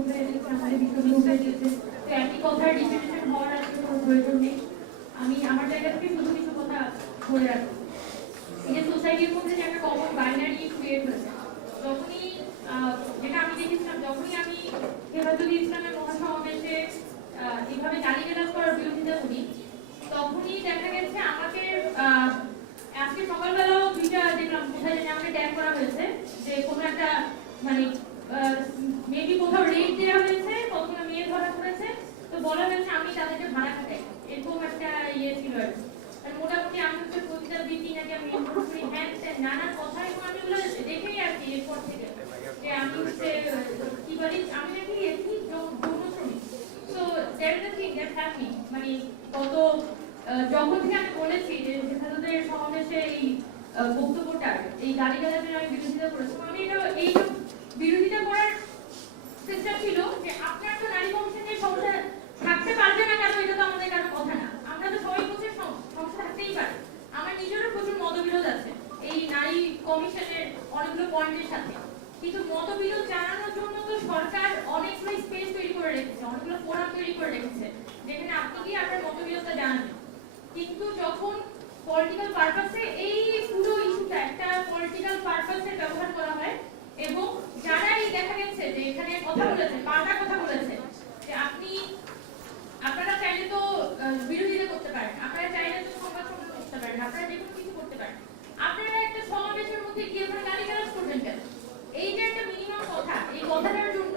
উঠে এসেছে, আমাদের বিষয়গুলো উঠে এসেছে। তো একই কথার ডিফিনেশন হওয়ার আসলে কোনো প্রয়োজন নেই। আমি আমার জায়গা থেকে শুধু কিছু কথা ধরে রাখবো। এই যে সোসাইটির মধ্যে যে একটা কমন বাইনারি ক্রিয়েট হয়েছে, যখনই যেটা আমি দেখেছিলাম, যখনই আমি হেফাজতে ইসলামের মহাসমাবেশে এইভাবে গালিগালাজ করার বিরোধিতা করি, তখনই দেখা গেছে আমাকে আজকে সকালবেলাও দুইটা দেখলাম, কোথায় জানি আমাকে ট্যাগ করা হয়েছে যে কোনো একটা মানে মেবি কোথাও রেড দেওয়া হয়েছে, কতগুলো মেয়ে ধরা পড়েছে, তো বলা হয়েছে আমি তাদেরকে ভাড়া খাটাই, এরকম একটা ইয়ে ছিল আর মোটামুটি আমি হচ্ছে প্রতিটা দিনই নাকি আমি ইনভলভ করি, হ্যাঁ নানান কথা, এবং আমি এগুলো দেখেই আর কি এরপর থেকে যে আমি হচ্ছে কি বলি, আমি নাকি এথনিক যৌন শ্রমিক। So that is the thing that happening. মানে গত যখন থেকে আমি বলেছি যে হেফাজতের সমাবেশে এই বক্তব্যটার এই গালিগালাজের আমি বিরোধিতা করেছি, আমি এই বিরোধিতা করার চেষ্টা ছিল যে আপনার তো নারী কমিশনের সমস্যা থাকতে পারবে না কেন, এটা তো আমাদের কারো কথা না, আমরা তো সবাই বলছি সমস্যা থাকতেই পারে। আমার নিজেরও প্রচুর মতবিরোধ আছে এই নারী কমিশনের অনেকগুলো পয়েন্টের সাথে, কিন্তু মতবিরোধ জানানোর জন্য তো সরকার অনেকগুলো স্পেস তৈরি করে রেখেছে, অনেকগুলো ফোরাম তৈরি করে রেখেছে যেখানে আপনি কি আপনার মতবিরোধটা জানাবেন। কিন্তু যখন পলিটিক্যাল পারপাসে এই পুরো ইস্যুটা একটা পলিটিক্যাল পারপাসে ব্যবহার করা হয়, এবং যারাই দেখা গেছে যে এখানে কথা বলেছে, পাল্টা কথা বলেছে যে আপনারা চাইলে তো বিরোধিতা করতে পারেন, আপনারা চাইলে তো সংবাদ সম্মেলন করতে পারেন, আপনারা যে কোনো কিছু করতে পারেন, আপনারা একটা সমাবেশের মধ্যে গিয়ে ওখানে গালিগালাজ করবেন কেন? এই যে একটা মিনিমাম কথা, এই কথাটার জন্য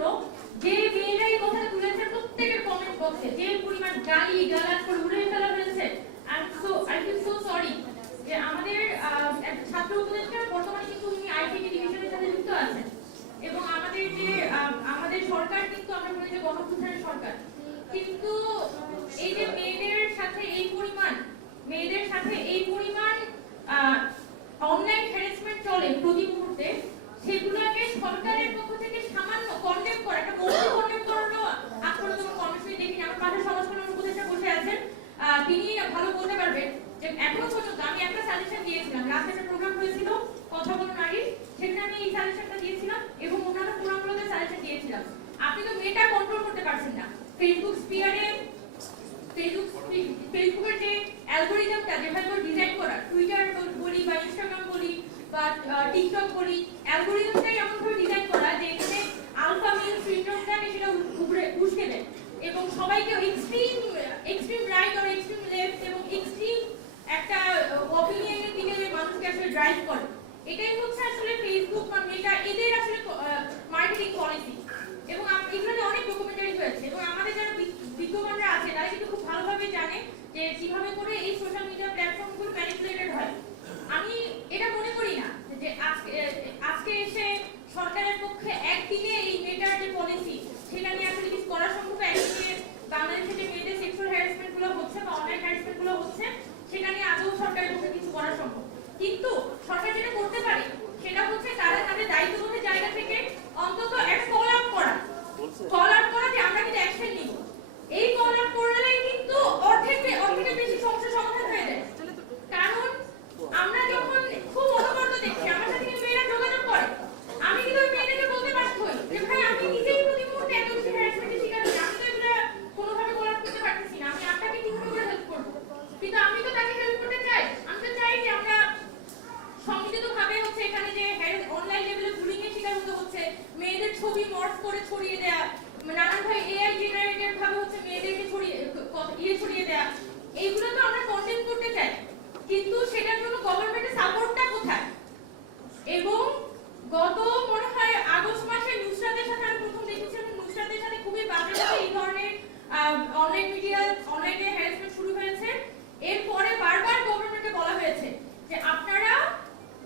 যে মেয়েরা এই কথাটা তুলেছে প্রত্যেকের কমেন্ট বক্সে যে পরিমাণ গালি গালাজ করে উড়ে ফেলা হয়েছে, আই ফিল সো সরি যে আমাদের ছাত্র উপদেষ্টা বর্তমানে কিন্তু উনি আইসিটি ডিভিশনের সাথে যুক্ত আছেন, এবং আমাদের যে আমাদের সরকার কিন্তু আমরা বলি যে গণঅভ্যুত্থানের সরকার, কিন্তু এই যে মেয়েদের সাথে এই পরিমাণ অনলাইন হ্যারাসমেন্ট চলে প্রতি মুহূর্তে, সেগুলোকে সরকারের পক্ষ থেকে সামান্য কন্ডেম করা, একটা মৌখিক কন্ডেম করানো আপনারা কোনো কর্মসূচি দেখিনি। আমার পাশে সমাজ কল্যাণ উপদেষ্টা বসে আছেন, তিনি ভালো বলতে পারবেন যে এখনো পর্যন্ত আমি একটা সাজেশন দিয়েছিলাম, লাস্ট একটা প্রোগ্রাম হয়েছিল কথা বলুন নারী, সেখানে আমি এই সাজেশনটা দিয়েছিলাম এবং অন্যান্য প্রোগ্রামগুলোতে সাজেশন দিয়েছিলাম। আপনি তো মেটা কন্ট্রোল করতে পারছেন না, ফেসবুকের যে অ্যালগরিদমটা যেভাবে ডিজাইন করা, টুইটার বলি বা ইনস্টাগ্রাম বলি বা টিকটক বলি, অ্যালগরিদমটাই এমনভাবে ডিজাইন করা যে এখানে আলফা মেল সিনড্রোমটাকে সেটা উপরে উস্কে দেয় এবং সবাইকে এক্সট্রিম রাইট আর এক্সট্রিম লেফট এবং এক্সট্রিম একটা অপিনিয়নের দিকে যে মানুষকে আসলে ড্রাইভ করে। এটাই হচ্ছে আসলে ফেসবুক বা মেটা এদের আসলে মার্কেটিং পলিসি, এবং এখানে অনেক ডকুমেন্টারি হয়েছে, এবং আমাদের যারা বিজ্ঞানীরা আছে তারা কিন্তু খুব ভালোভাবে জানে যে কিভাবে করে এই সোশ্যাল মিডিয়া প্ল্যাটফর্মগুলো ম্যানিপুলেটেড হয়। আমি এটা মনে করি না যে আজকে এসে সরকারের পক্ষে একদিনে এই মেটার যে পলিসি সেটা নিয়ে আসলে কিছু করা সম্ভব। একদিনে বাংলাদেশে যে মেয়েদের সেক্সুয়াল হ্যারাসমেন্ট গুলো হচ্ছে বা অনলাইন হ্যারাসমেন্ট গুলো হচ্ছে সেটা নিয়ে আদৌ সরকারের পক্ষে কিছু করা সম্ভব, কিন্তু সরকার যেটা করতে পারে সেটা হচ্ছে তারা তাদের দায়িত্ববোধের জায়গা থেকে অন্তত একটা কল আউট করা যে আমরা কিন্তু অ্যাকশন নিব। এই কল আউট করলেই কিন্তু অর্ধেকের বেশি সমস্যার সমাধান হয়ে যায়। কারণ আমরা যখন খুব অনবরত দেখছি আমার সাথে কিন্তু মেয়েরা যোগাযোগ করে, আমি কিন্তু ওই মেয়েদেরকে বলতে বাধ্য হই যে ভাই আমি নিজেই প্রতি মুহূর্তে এত বেশি হ্যারাসমেন্টের শিকার হচ্ছি, আমি তো এগুলো কোনোভাবে কল আউট করতে পারতেছি না, আমি আপনাকে কিভাবে করে হেল্প করবো? কিন্তু আমি তো তাকে হেল্প করতে চাই, আমি তো চাই যে আমরা সংগঠিতভাবে হচ্ছে এখানে যে অনলাইন লেভেলে বুলিং এর শিকার হচ্ছে, মেয়েদের ছবি মর্ফ করে ছড়িয়ে দেয়া, নানানভাবে এআই জেনারেটেড ভাবে হচ্ছে মেয়েদেরকে ছড়িয়ে দেয়া, এইগুলো তো আমরা কন্টেন্ট করতে চাই, কিন্তু সেটার জন্য গভর্নমেন্টের সাপোর্টটা কোথায়? এবং গত মনে হয় আগস্ট মাসে নুসরাতের সাথে আমি প্রথম দেখেছিলাম, নুসরাতের সাথে খুবই বাজেভাবে এই ধরনের অনলাইনে হ্যারাসমেন্ট শুরু হয়েছে। এরপরে বারবার গভর্নমেন্টকে বলা হয়েছে যে আপনারা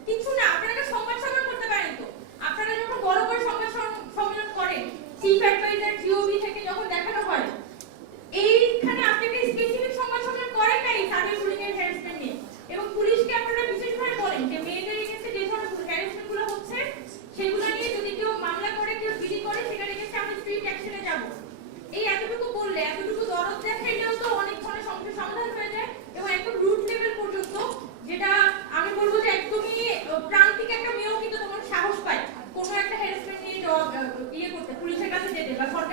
কিছু না, আপনারা সংবাদ সম্মেলন করতে পারেন, তো আপনারা যখন বড় করে সংবাদ সম্মেলন করেন চিফ অ্যাডভাইজার জিওবি থেকে যখন দেখানো হয়, এইখানে আপনাকে স্পেসিফিক সংবাদ সম্মেলন করেন নাই সাইবার বুলিং এর হ্যারাসমেন্ট নিয়ে, এবং পুলিশকে আপনারা বিশেষভাবে বলেন যে মেয়েদের এগেইনস্টে যে ধরনের হ্যারাসমেন্ট গুলো হচ্ছে সেগুলো নিয়ে যদি কেউ মামলা করে, কেউ জিডি করে, সেটা এগেইনস্টে আমরা স্ট্রিক্ট অ্যাকশনে যাব। এই এতটুকু বললে, এতটুকু দরদ দেখাইলেও তো অনেক ধরনের সমস্যার সমাধান হয়ে যায়, এবং একদম রুট লেভেল পর্যন্ত, যেটা আমি বলবো যে একদমই প্রান্তিক একটা মেয়েও কিন্তু তোমার সাহস পায় কোনো একটা হ্যারাসমেন্ট নিয়ে ইয়ে করতে, পুলিশের কাছে যেতে বা সরকার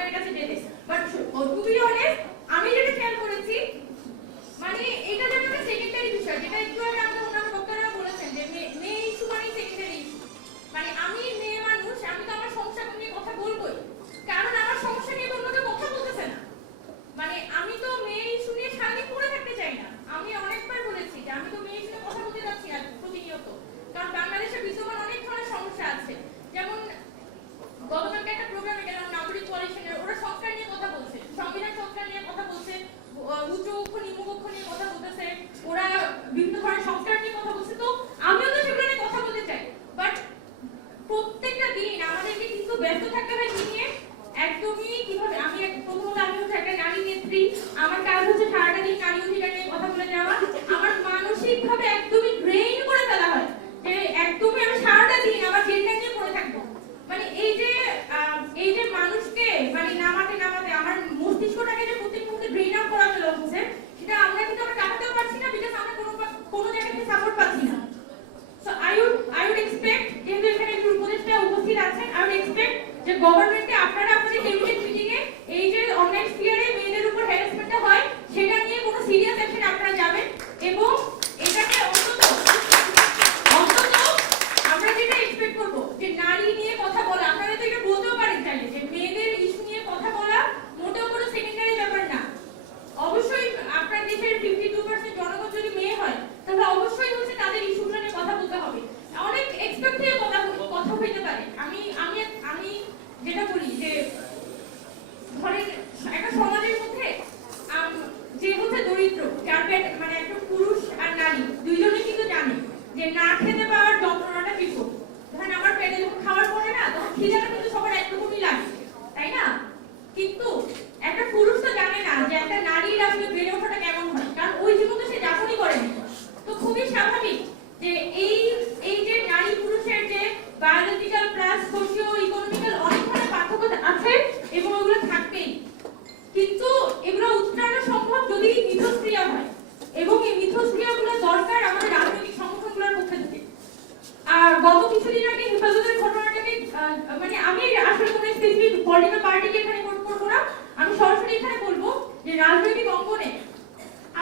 রাজনৈতিক অঙ্গনে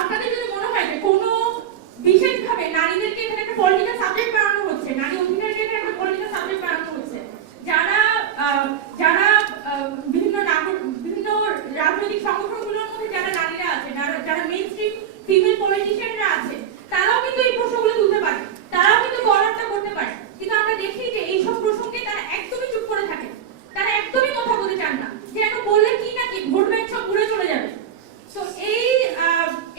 আপনাদের যদি মনে হয় যে কোনো বিশেষভাবে নারীদেরকে এখানে একটা পলিটিক্যাল সাবজেক্ট বানানো হচ্ছে, নারী অধিকারকে এখানে একটা পলিটিক্যাল সাবজেক্ট বানানো হচ্ছে, যারা যারা বিভিন্ন রাজনৈতিক সংগঠনগুলোর মধ্যে যারা নারীরা আছে, যারা মেইন স্ট্রিম ফিমেল পলিটিশিয়ানরা আছে, তারাও কিন্তু এই প্রশ্নগুলো তুলতে পারে, তারাও কিন্তু বলাটা করতে পারে। কিন্তু আমরা দেখি যে এইসব প্রসঙ্গে তারা একদমই চুপ করে থাকে, তারা একদমই কথা বলতে চান না, যেন বললে কি না কি ভোট ব্যাংক সব ঘুরে চলে যাবে। তো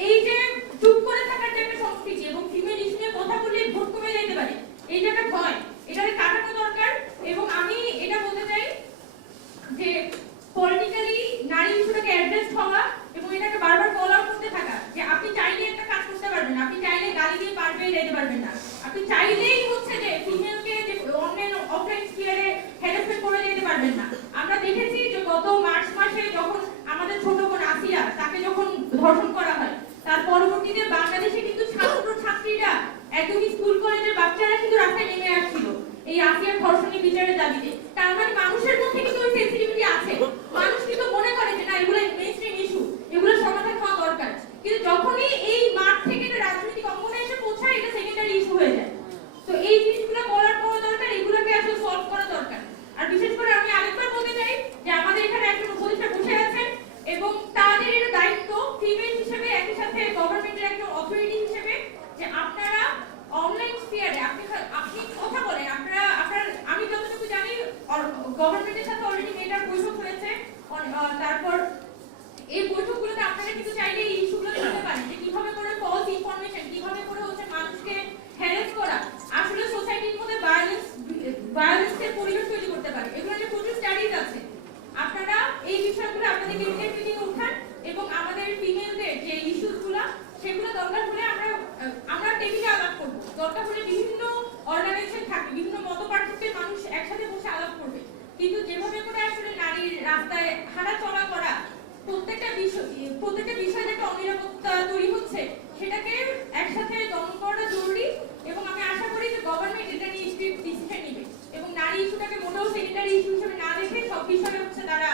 এই যে চুপ করে থাকার যে একটা সংস্কৃতি এবং ফিমেল ইস্যু নিয়ে কথা বললে ভোট কমে যেতে পারে, এই যে একটা ভয়, এটাকে কাটানো দরকার। এবং আমি এটা বলতে চাই যে পলিটিক্যালি নারী ইস্যুটাকে অ্যাড্রেস হওয়া এবং এটাকে বারবার কল আউট করতে থাকা, যে আপনি চাইলে একটা কাজ করতে পারবেন না, আপনি চাইলে গালি দিয়ে পারবে যেতে পারবেন না, আপনি চাইলেই হচ্ছে যে ফিমেলকে যে অনলাইন অফলাইন স্পিয়ারে হ্যারাসমেন্ট করে যেতে পারবেন না। আমরা দেখেছি যে গত মার্চ মাসে যখন আমাদের ছোট বোন আসিয়া তাকে যখন ধর্ষণ করা হয়, তার পরবর্তীতে বাংলাদেশে কিন্তু ছাত্র ছাত্রীরা একদমই স্কুল কলেজের বাচ্চারা কিন্তু রাস্তায় নেমে আসছিল এই আসিয়ার ধর্ষণের বিচারের দাবিতে। তার মানে মানুষের মধ্যে কিন্তু ওই সেনসিটিভিটি আছে, মানুষ কিন্তু মনে করে যে না এগুলো মেইনস্ট্রিম ইস্যু, এগুলো সমাধান হওয়া দরকার। কিন্তু যখনই এই মাঠ থেকে একটা রাজনৈতিক অঙ্গনে এসে পৌঁছায়, এটা সেকেন্ডারি ইস্যু হয়ে যায়। তো এই জিনিসগুলো বলার দরকার, এগুলোকে আসলে সলভ করা দরকার। আর বিশেষ করে আমি আরেকবার বলতে চাই যে আমাদের এখানে একজন উপদেষ্টা বসে আছেন এবং তাদের এটা দায়িত্ব ফিমেল হিসেবে, একই সাথে গভর্নমেন্টের একজন অথরিটি হিসেবে, যে আপনারা অনলাইন স্পিয়ারে আপনি কথা বলেন। আমি যতটুকু জানি গভর্নমেন্টের সাথে অলরেডি মেটার বৈঠক হয়েছে, তারপর এই বৈঠকগুলোতে আপনারা কিন্তু চাইলে এই ইস্যুগুলো করতে পারেন যে কিভাবে করে ফলস ইনফরমেশন, কিভাবে করে হচ্ছে মানুষকে হ্যারাস করা আসলে সোসাইটির মধ্যে ভায়োলেন্সের পরিবেশ তৈরি করতে পারে। এগুলো নিয়ে প্রচুর স্টাডিজ আছে। আপনারা এই বিষয়গুলো আপনাদের ক্যাবিনেট মিটিং উঠান এবং আমাদের ফিমেলদের যে ইস্যুগুলো সেগুলো দরকার হলে আমরা টেবিলে আলাপ করব, দরকার হলে বিভিন্ন অর্গানাইজেশন থাকবে, বিভিন্ন মতপার্থক্যের মানুষ একসাথে বসে আলাপ করবে। কিন্তু যেভাবে করে আসলে নারীর রাস্তায় হাঁটা চলা করা, প্রত্যেকটা বিষয় যে একটা অনিরাপত্তা তৈরি হচ্ছে, সেটাকে একসাথে দমন করাটা জরুরি। এবং আমি আশা করি যে গভর্নমেন্ট এটা নিয়ে স্ট্রিক্ট ডিসিশন নেবে এবং নারী ইস্যুটাকে মোটেও সেকেন্ডারি ইস্যু হিসেবে না দেখে সব বিষয়ে হচ্ছে তারা